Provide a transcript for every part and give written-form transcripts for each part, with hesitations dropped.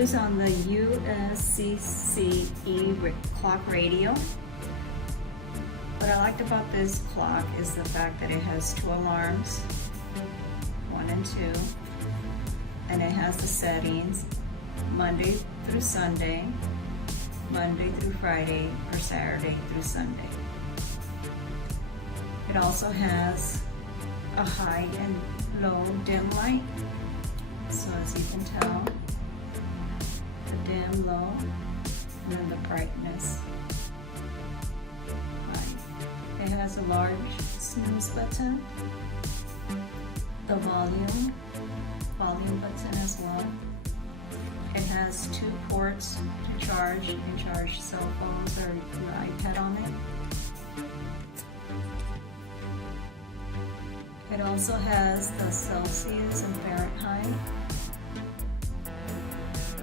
reviews on the USCCE clock radio. What I liked about this clock is the fact that it has 2 alarms, 1 and 2, and it has the settings Monday through Sunday, Monday through Friday, or Saturday through Sunday. It also has a high and low dim light. So as you can tell, the dim, low, and then the brightness. High. It has a large snooze button, the volume button as well. It has 2 ports to charge. You can charge cell phones or your iPad on it. It also has the Celsius and Fahrenheit.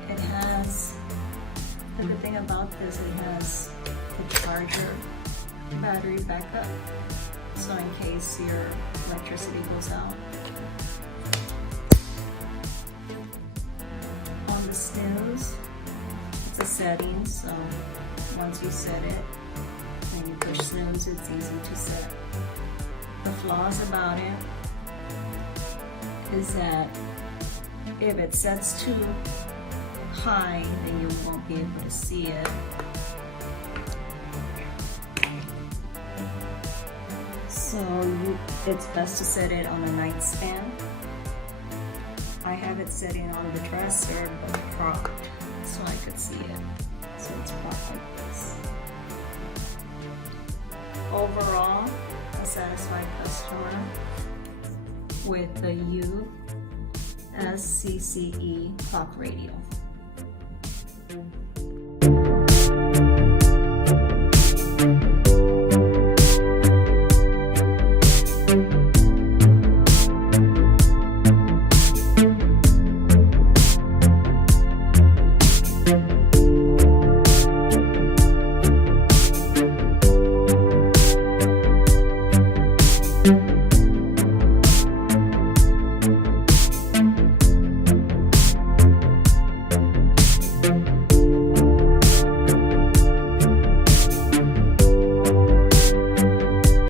It has, the good thing about this, it has the charger battery backup, so in case your electricity goes out. On the snooze, it's a setting, so once you set it and you push snooze, it's easy to set. The flaws about it is that if it sets too high, then you won't be able to see it. So it's best to set it on a nightstand. I have it sitting on the dresser, but propped, so I could see it. So it's propped like this. Overall, a satisfied customer with the USCCE clock radio.